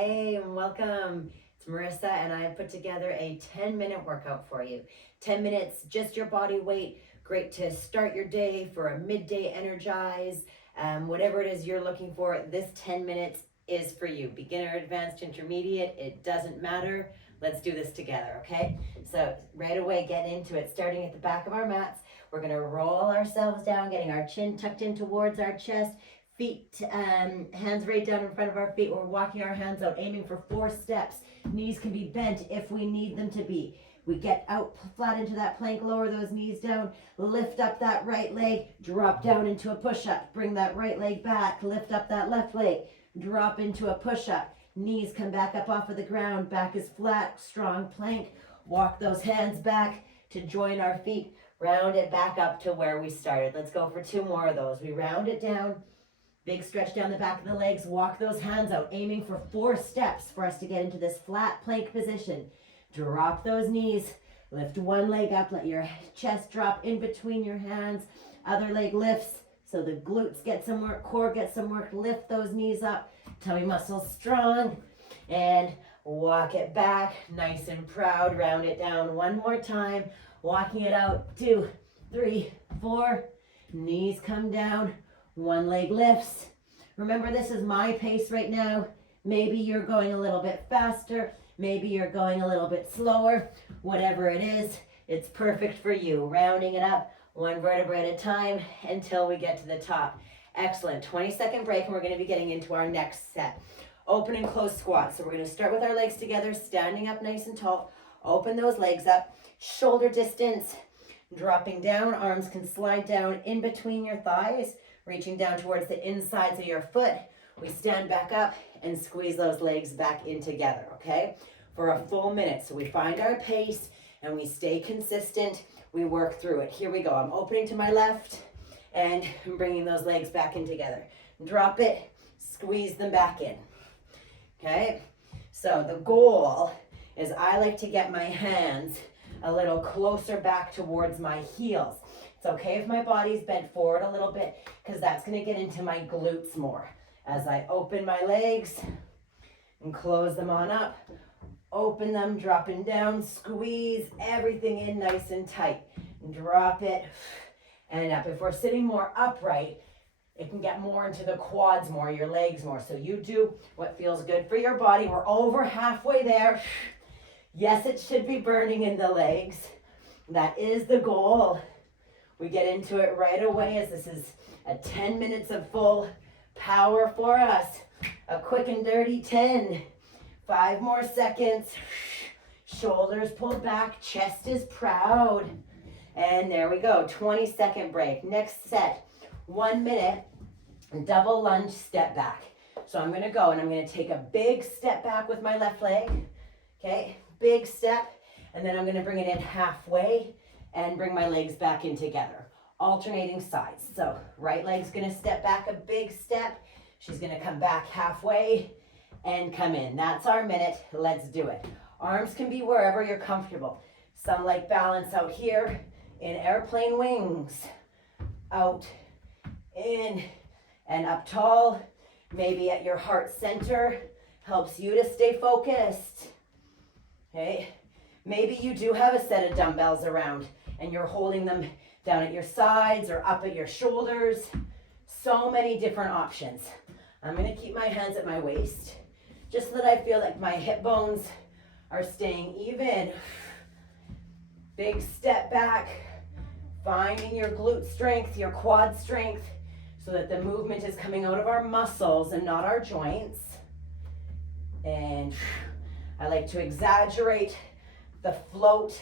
Hey, and welcome. It's Marissa, and I have put together a 10-minute workout for you. 10 minutes, just your body weight. Great to start your day for a midday energize. Whatever it is you're looking for, this 10 minutes is for you. Beginner, advanced, intermediate, it doesn't matter. Let's do this together, okay? So right away, get into it. Starting at the back of our mats, we're gonna roll ourselves down, getting our chin tucked in towards our chest. Feet, hands right down in front of our feet. We're walking our hands out, aiming for 4 steps. Knees can be bent if we need them to be. We get out flat into that plank, lower those knees down, lift up that right leg, drop down into a push-up. Bring that right leg back, lift up that left leg, drop into a push-up. Knees come back up off of the ground, back is flat, strong plank. Walk those hands back to join our feet. Round it back up to where we started. Let's go for 2 more of those. We round it down. Big stretch down the back of the legs, walk those hands out, aiming for 4 steps for us to get into this flat plank position. Drop those knees, lift one leg up, let your chest drop in between your hands, other leg lifts, so the glutes get some work, core gets some work, lift those knees up, tummy muscles strong, and walk it back, nice and proud, round it down one more time, walking it out, 2, 3, 4, knees come down, one leg lifts. Remember, this is my pace right now. Maybe you're going a little bit faster. Maybe you're going a little bit slower. Whatever it is, it's perfect for you. Rounding it up one vertebra at a time until we get to the top. Excellent. 20-second break, and we're going to be getting into our next set. Open and close squats. So we're going to start with our legs together, standing up nice and tall. Open those legs up, shoulder distance. Dropping down, arms can slide down in between your thighs. Reaching down towards the insides of your foot. We stand back up and squeeze those legs back in together, okay? For a full minute. So we find our pace and we stay consistent. We work through it. Here we go. I'm opening to my left and I'm bringing those legs back in together. Drop it, squeeze them back in, okay? So the goal is I like to get my hands a little closer back towards my heels. It's okay if my body's bent forward a little bit because that's going to get into my glutes more. As I open my legs and close them on up, open them, dropping down, squeeze everything in nice and tight. Drop it and up. If we're sitting more upright, it can get more into the quads more, your legs more. So you do what feels good for your body. We're over halfway there. Yes, it should be burning in the legs. That is the goal. We get into it right away as this is a 10 minutes of full power for us. A quick and dirty 10. 5 more seconds. Shoulders pulled back, chest is proud. And there we go, 20-second break. Next set, 1 minute, double lunge, step back. So I'm gonna go and I'm gonna take a big step back with my left leg. Okay, big step, and then I'm gonna bring it in halfway and bring my legs back in together, alternating sides. So right leg's gonna step back a big step. She's gonna come back halfway and come in. That's our minute. Let's do it. Arms can be wherever you're comfortable. Some like balance out here in airplane wings. Out, in, and up tall. Maybe at your heart center. Helps you to stay focused. Okay. Maybe you do have a set of dumbbells around and you're holding them down at your sides or up at your shoulders. So many different options. I'm going to keep my hands at my waist just so that I feel like my hip bones are staying even. Big step back, finding your glute strength, your quad strength, so that the movement is coming out of our muscles and not our joints. And I like to exaggerate the float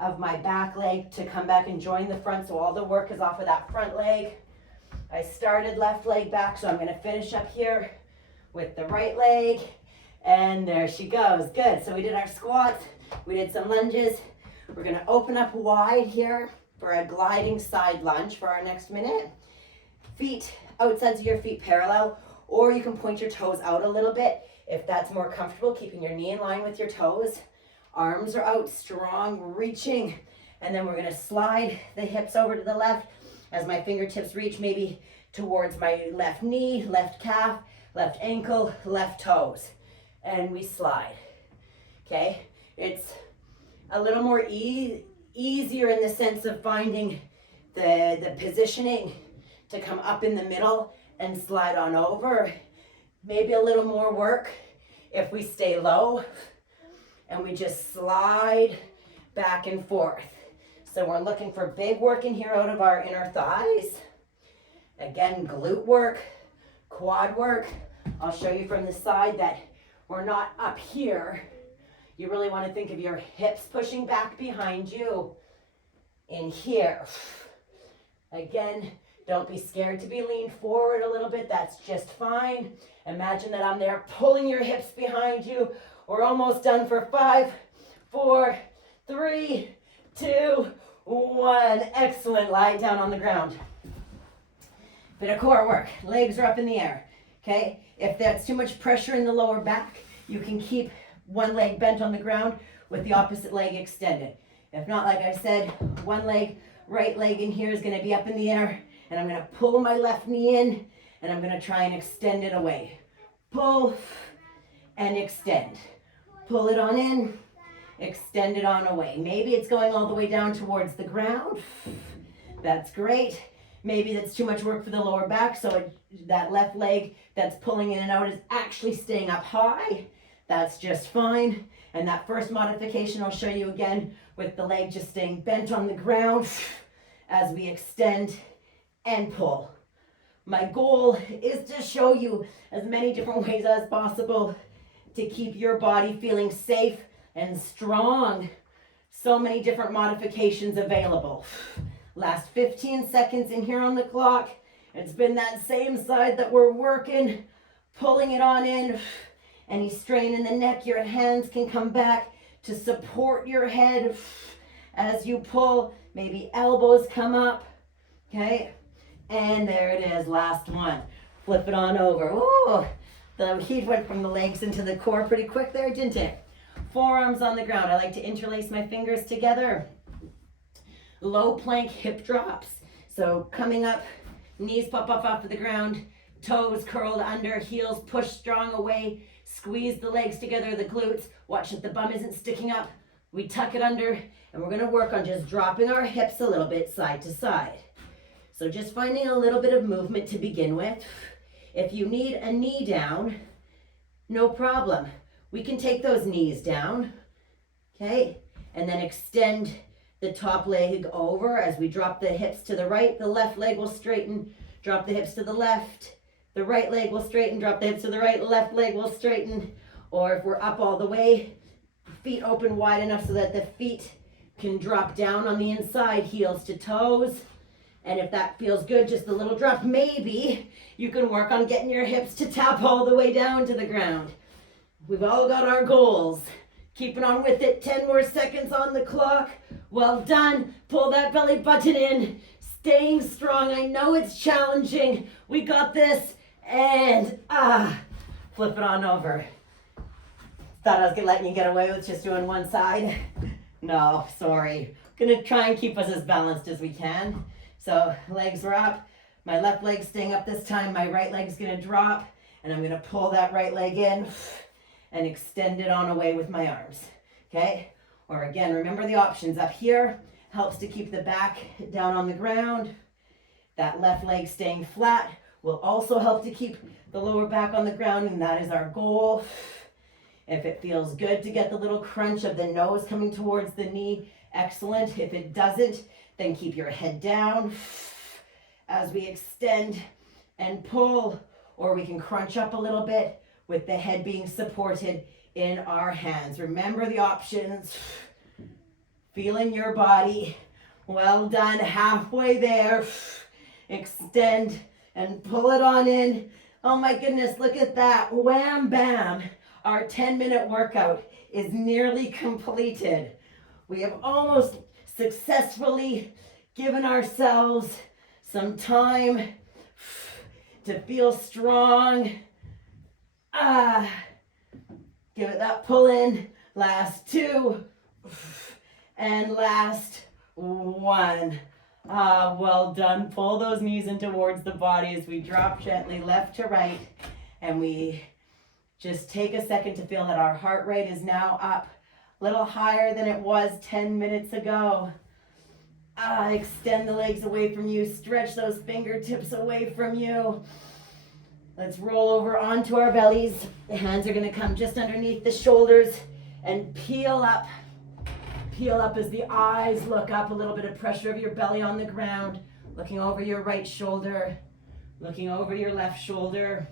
of my back leg to come back and join the front, so all the work is off of that front leg. I started left leg back, so I'm going to finish up here with the right leg, and there she goes. Good. So we did our squats, we did some lunges. We're going to open up wide here for a gliding side lunge for our next minute. Feet, outsides of your feet parallel, or you can point your toes out a little bit if that's more comfortable, keeping your knee in line with your toes. Arms are out, strong, reaching, and then we're going to slide the hips over to the left as my fingertips reach maybe towards my left knee, left calf, left ankle, left toes. and we slide. Okay, it's a little more easier in the sense of finding the positioning to come up in the middle and slide on over. Maybe a little more work if we stay low and we just slide back and forth. So we're looking for big work in here out of our inner thighs. Again, glute work, quad work. I'll show you from the side that we're not up here. You really want to think of your hips pushing back behind you in here. Again, don't be scared to be leaned forward a little bit. That's just fine. Imagine that I'm there pulling your hips behind you. We're almost done for 5, 4, 3, 2, 1. Excellent. Lie down on the ground. Bit of core work. Legs are up in the air. Okay? If that's too much pressure in the lower back, you can keep one leg bent on the ground with the opposite leg extended. If not, like I said, one leg, right leg in here is going to be up in the air, and I'm going to pull my left knee in, and I'm going to try and extend it away. Pull and extend. Pull it on in, extend it on away. Maybe it's going all the way down towards the ground. That's great. Maybe that's too much work for the lower back, so that left leg that's pulling in and out is actually staying up high. That's just fine. And that first modification I'll show you again with the leg just staying bent on the ground as we extend and pull. My goal is to show you as many different ways as possible to keep your body feeling safe and strong. So many different modifications available. Last 15 seconds in here on the clock. It's been that same side that we're working, pulling it on in. Any strain in the neck, your hands can come back to support your head as you pull. Maybe elbows come up, okay? And there it is, last one. Flip it on over. Ooh, the heat went from the legs into the core pretty quick there, didn't it? Forearms on the ground. I like to interlace my fingers together. Low plank hip drops. So coming up, knees pop up off of the ground, toes curled under, heels push strong away. Squeeze the legs together, the glutes. Watch that the bum isn't sticking up. We tuck it under, and we're going to work on just dropping our hips a little bit side to side. So just finding a little bit of movement to begin with. If you need a knee down, no problem. We can take those knees down, okay? And then extend the top leg over as we drop the hips to the right. The left leg will straighten, drop the hips to the left. The right leg will straighten, drop the hips to the right, left leg will straighten. Or if we're up all the way, feet open wide enough so that the feet can drop down on the inside, heels to toes. And if that feels good, just a little drop, maybe you can work on getting your hips to tap all the way down to the ground. We've all got our goals. Keeping on with it, 10 more seconds on the clock. Well done. Pull that belly button in. Staying strong. I know it's challenging. We got this. And flip it on over. Thought I was letting you get away with just doing one side. No, sorry. Gonna try and keep us as balanced as we can. So legs are up. My left leg's staying up this time. My right leg's gonna drop. And I'm gonna pull that right leg in and extend it on away with my arms. Okay? Or again, remember the options. Up here helps to keep the back down on the ground. That left leg staying flat will also help to keep the lower back on the ground, and that is our goal. If it feels good to get the little crunch of the nose coming towards the knee, excellent. If it doesn't, then keep your head down as we extend and pull, or we can crunch up a little bit with the head being supported in our hands. Remember the options. Feeling your body. Well done, halfway there. Extend and pull it on in. Oh my goodness, look at that. Wham bam. Our 10-minute workout is nearly completed. We have almost successfully given ourselves some time to feel strong. Give it that pull in. Last 2 and last 1. Well done. Pull those knees in towards the body as we drop gently left to right, and we Just take a second to feel that our heart rate is now up a little higher than it was 10 minutes ago. Extend the legs away from you. Stretch those fingertips away from you. Let's roll over onto our bellies. The hands are going to come just underneath the shoulders and peel up. Peel up as the eyes look up. A little bit of pressure of your belly on the ground. Looking over your right shoulder. Looking over your left shoulder.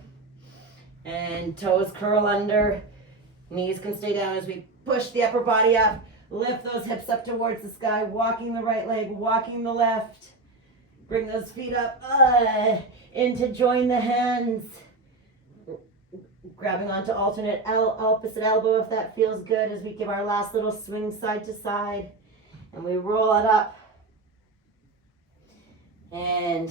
And toes curl under. Knees can stay down as we push the upper body up. Lift those hips up towards the sky. Walking the right leg, walking the left. Bring those feet up in to join the hands. Grabbing onto alternate opposite elbow if that feels good as we give our last little swing side to side. And we roll it up. And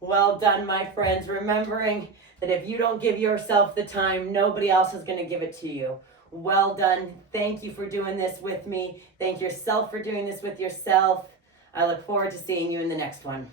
well done, my friends. Remembering that if you don't give yourself the time, nobody else is going to give it to you. Well done. Thank you for doing this with me. Thank yourself for doing this with yourself. I look forward to seeing you in the next one.